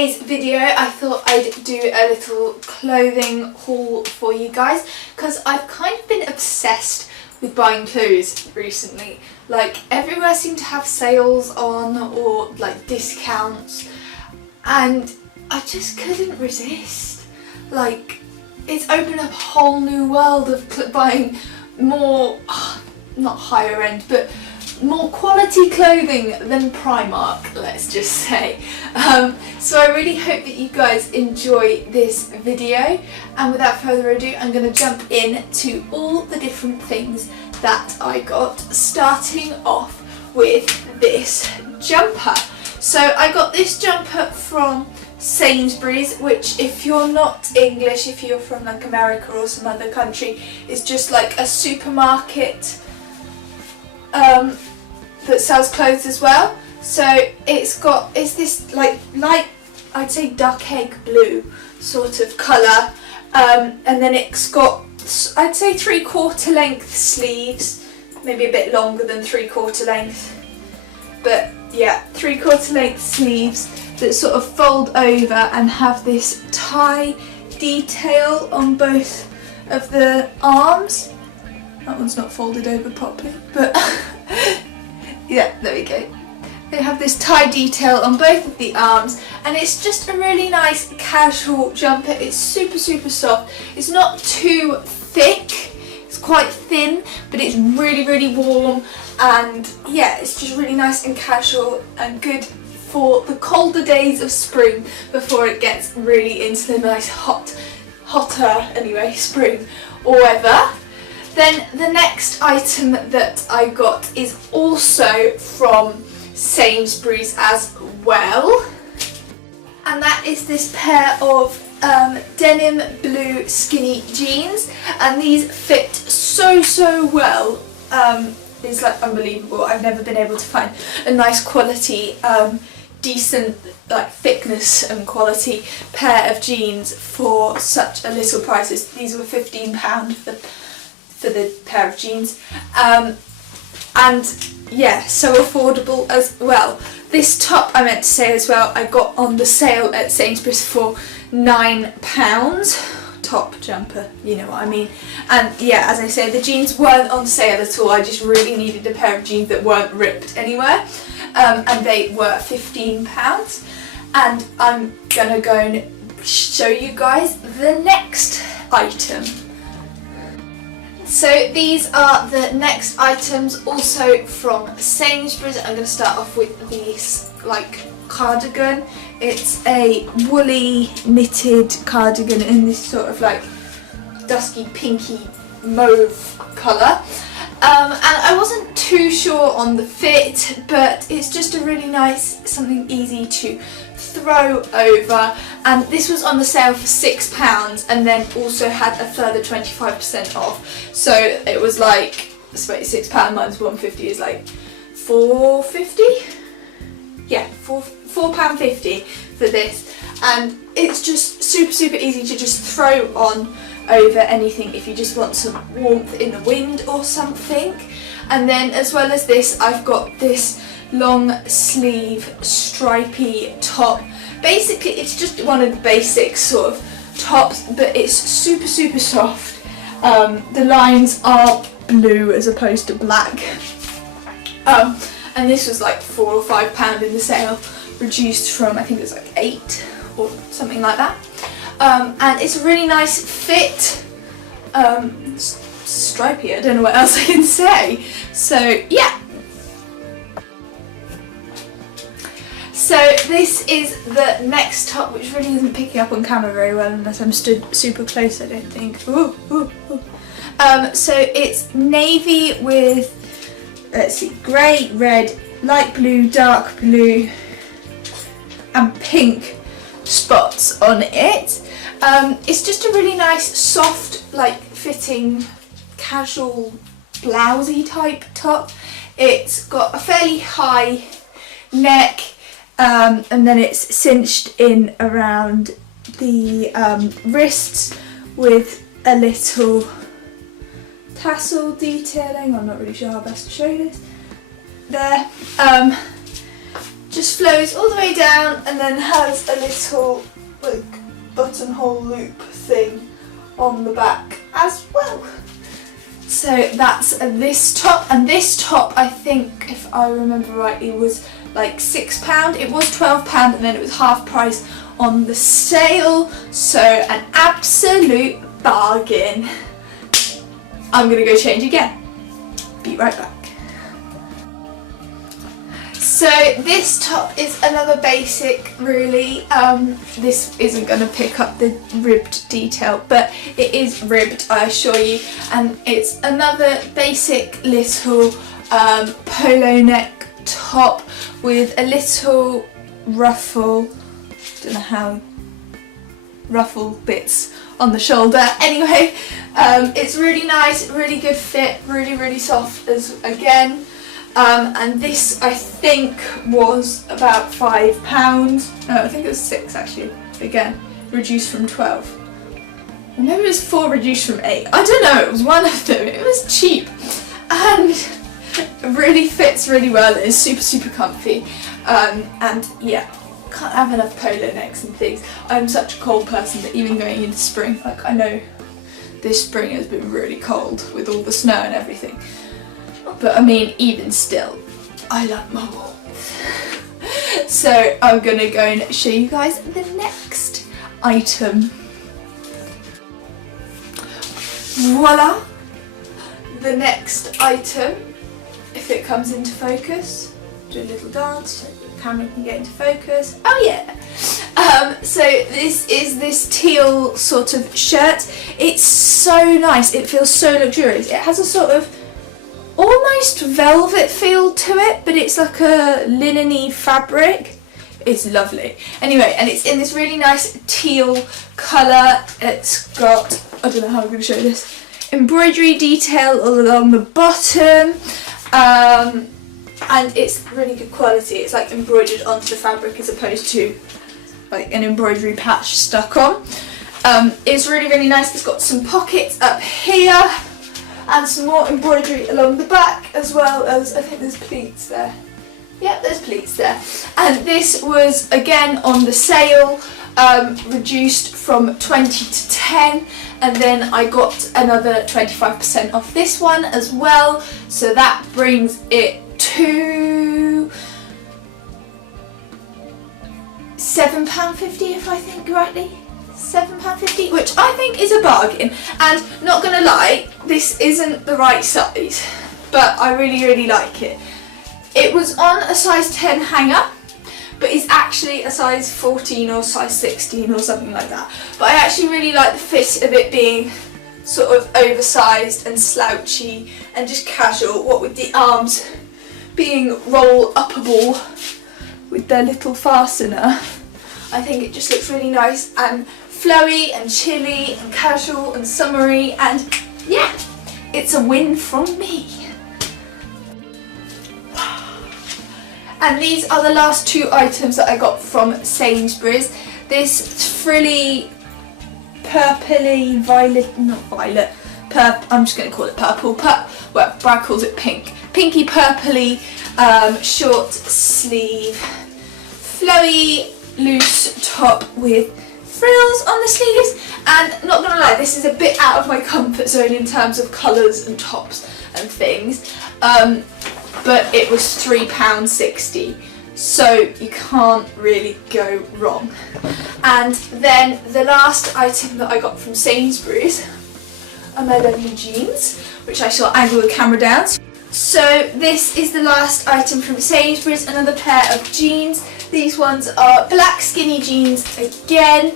today's video I thought I'd do a little clothing haul for you guys, because I've kind of been obsessed with buying clothes recently. Like, everywhere seemed to have sales on or like discounts, and I just couldn't resist. Like, it's opened up a whole new world of buying more, not higher end, but more quality clothing than Primark, let's just say. So I really hope that you guys enjoy this video, and without further ado I'm going to jump into all the different things that I got, starting off with this jumper. So I got this jumper from Sainsbury's, which, if you're not English, if you're from like America or some other country, is just like a supermarket that sells clothes as well. So it's this like light, I'd say duck egg blue sort of colour, and then it's got, I'd say 3/4 length sleeves, maybe a bit longer than 3/4 length, but yeah, 3/4 length sleeves that sort of fold over and have this tie detail on both of the arms. That one's not folded over properly, but yeah, there we go. They have this tie detail on both of the arms, and it's just a really nice casual jumper. It's super soft. It's not too thick, it's quite thin, but it's really warm, and yeah, it's just really nice and casual and good for the colder days of spring before it gets really into the nice hotter anyway, spring or weather. Then the next item that I got is also from Sainsbury's as well, and that is this pair of denim blue skinny jeans, and these fit so well. It's like unbelievable. I've never been able to find a nice quality, decent like thickness and quality pair of jeans for such a little price. These were £15 for the pair of jeans, and yeah, so affordable as well. This top, I meant to say as well, I got on the sale at Sainsbury's for £9. Top jumper, you know what I mean. And yeah, as I say, the jeans weren't on sale at all. I just really needed a pair of jeans that weren't ripped anywhere, and they were £15. And I'm gonna go and show you guys the next item. So these are the next items, also from Sainsbury's. I'm going to start off with this like cardigan. It's a woolly knitted cardigan in this sort of like dusky pinky mauve colour. And I wasn't too sure on the fit, but it's just a really nice, something easy to throw over, and this was on the sale for £6, and then also had a further 25% off, so it was like, wait, £6 minus £1.50 is like £4.50? Yeah, £4.50 for this, and it's just super easy to just throw on over anything if you just want some warmth in the wind or something. And then as well as this, I've got this long sleeve stripy top. Basically it's just one of the basic sort of tops, but it's super soft. The lines are blue as opposed to black, and this was like £4 or £5 in the sale, reduced from, I think it was like £8 or something like that. And it's a really nice fit, stripy, I don't know what else I can say. So yeah. So this is the next top, which really isn't picking up on camera very well unless I'm stood super close, I don't think. Ooh. So it's navy with, let's see, grey, red, light blue, dark blue and pink spots on it. It's just a really nice soft, like fitting, casual, blousey type top. It's got a fairly high neck, and then it's cinched in around the wrists with a little tassel detailing. I'm not really sure how best to show this. There. just flows all the way down and then has a little like buttonhole loop thing on the back as well. So that's this top, and this top I think, if I remember rightly, was like £6. It was £12 and then it was half price on the sale, so an absolute bargain. I'm gonna go change again. Be right back. So this top is another basic really. This isn't going to pick up the ribbed detail, but it is ribbed, I assure you, and it's another basic little polo neck top with a little ruffle, don't know how, ruffle bits on the shoulder. Anyway, it's really nice, really good fit, really soft as again. And this I think was about £5. No, I think it was 6 actually. Again, reduced from 12. Or maybe it was 4 reduced from 8. I don't know, it was one of them. It was cheap. And it really fits really well. It is super comfy. And yeah, can't have enough polo necks and things. I'm such a cold person that even going into spring, like I know this spring has been really cold with all the snow and everything. But I mean, even still, I like my warmth. So I'm gonna go and show you guys the next item. Voila! The next item, if it comes into focus, do a little dance so the camera can get into focus. Oh yeah! So this is this teal sort of shirt. It's so nice, it feels so luxurious. It has a sort of almost velvet feel to it, but it's like a linen-y fabric. It's lovely. Anyway, and it's in this really nice teal colour. It's got, I don't know how I'm going to show this, embroidery detail all along the bottom, and it's really good quality. It's like embroidered onto the fabric as opposed to like an embroidery patch stuck on. It's really nice. It's got some pockets up here and some more embroidery along the back, as well as, I think there's pleats there. Yeah, there's pleats there. And this was again on the sale, reduced from 20 to 10, and then I got another 25% off this one as well, so that brings it to £7.50 if I think rightly. £7.50, which I think is a bargain, and not gonna lie, this isn't the right size, but I really like it. It was on a size 10 hanger, but it's actually a size 14 or size 16 or something like that. But I actually really like the fit of it being sort of oversized and slouchy and just casual, what with the arms being roll-uppable with their little fastener. I think it just looks really nice and flowy and chilly and casual and summery, and yeah, it's a win from me. And these are the last 2 items that I got from Sainsbury's. This frilly, purpley, violet, not violet, I'm just going to call it purple, well, Brad calls it pink. Pinky purpley, short sleeve, flowy, loose top with frills on the sleeves, and not gonna lie, this is a bit out of my comfort zone in terms of colours and tops and things, but it was £3.60, so you can't really go wrong. And then the last item that I got from Sainsbury's are my lovely jeans, which I shall angle the camera down. So this is the last item from Sainsbury's, another pair of jeans. These ones are black skinny jeans again.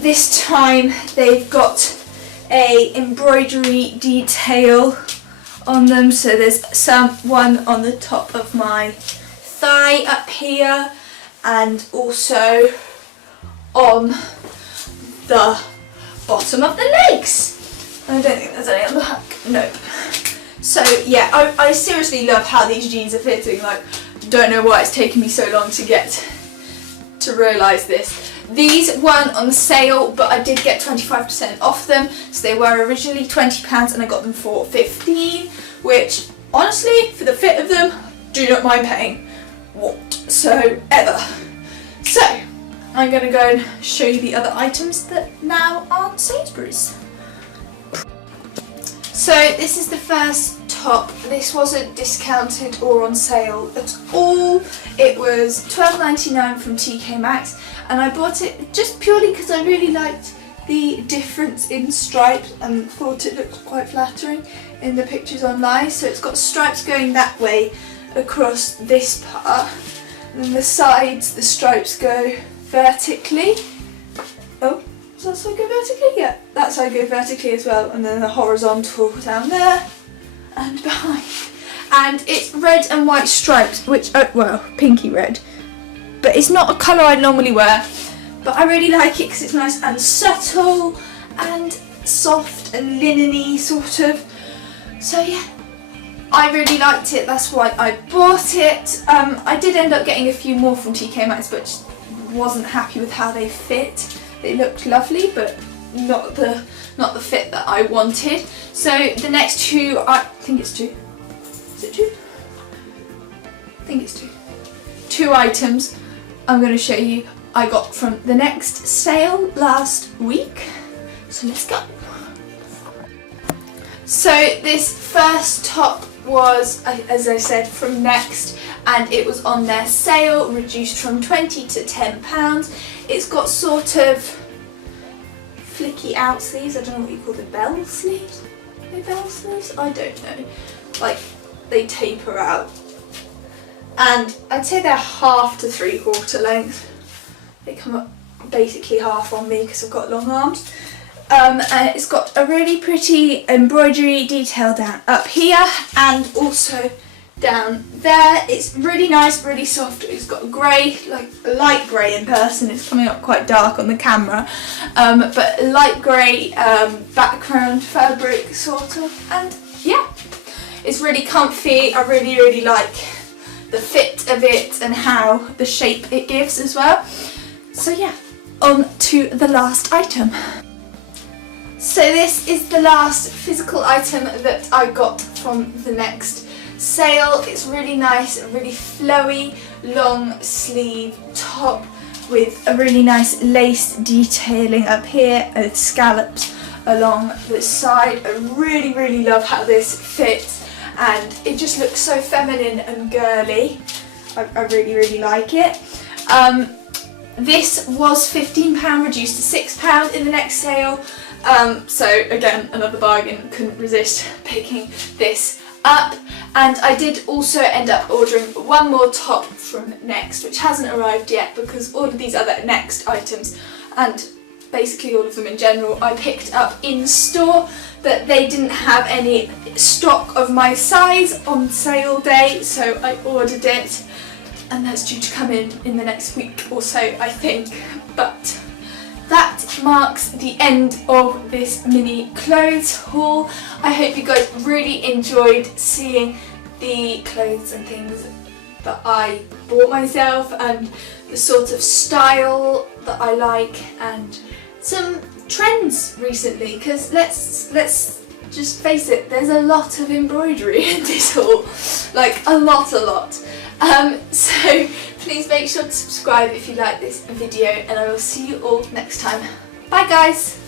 This time they've got a embroidery detail on them, so there's one on the top of my thigh up here, and also on the bottom of the legs. I don't think there's any on the back. Nope. So yeah, I seriously love how these jeans are fitting. Like, don't know why it's taken me so long to get to realise this. These weren't on sale, but I did get 25% off them, so they were originally £20 and I got them for £15, which honestly, for the fit of them, do not mind paying whatsoever. whatsoever. So I'm going to go and show you the other items that now aren't Sainsbury's. So this is the first top. This wasn't discounted or on sale at all. It was £12.99 from TK Maxx, and I bought it just purely because I really liked the difference in stripes and thought it looked quite flattering in the pictures online. So it's got stripes going that way across this part, and then the sides, the stripes go vertically. Oh, does that side go vertically? Yeah, that side goes vertically as well, and then the horizontal down there and behind. And it's red and white stripes, which, well, pinky red, but it's not a colour I normally wear, but I really like it because it's nice and subtle and soft and linen-y sort of. So yeah, I really liked it, that's why I bought it. I did end up getting a few more from TK Maxx, but just wasn't happy with how they fit. They looked lovely, but not the fit that I wanted. So the next two, I think it's two. Is it two? I think it's two. Two items I'm going to show you I got from the next sale last week. So let's go. So this first top was, as I said, from Next, and it was on their sale, reduced from £20 to £10. It's got sort of flicky out sleeves. I don't know what you call them, bell sleeves? Are they bell sleeves? I don't know. Like, they taper out. And I'd say they're half to 3/4 length. They come up basically half on me because I've got long arms. And it's got a really pretty embroidery detail down up here and also down there. It's really nice, really soft. It's got grey, like a light grey in person. It's coming up quite dark on the camera, but light grey background fabric sort of. And yeah, it's really comfy. I really, really like the fit of it and how the shape it gives as well. So yeah, on to the last item. So this is the last physical item that I got from the Next sale. It's really nice, a really flowy, long sleeve top with a really nice lace detailing up here and scallops along the side. I really, really love how this fits, and it just looks so feminine and girly. I really, really like it. This was £15 reduced to £6 in the Next sale. So again, another bargain, couldn't resist picking this up. And I did also end up ordering one more top from Next, which hasn't arrived yet because all of these other Next items, and basically all of them in general, I picked up in store, but they didn't have any stock of my size on sale day, so I ordered it, and that's due to come in the next week or so, I think. But that marks the end of this mini clothes haul. I hope you guys really enjoyed seeing the clothes and things that I bought myself and the sort of style that I like and some trends recently, because let's just face it, there's a lot of embroidery in this haul, like a lot. So please make sure to subscribe if you like this video, and I will see you all next time. Bye guys!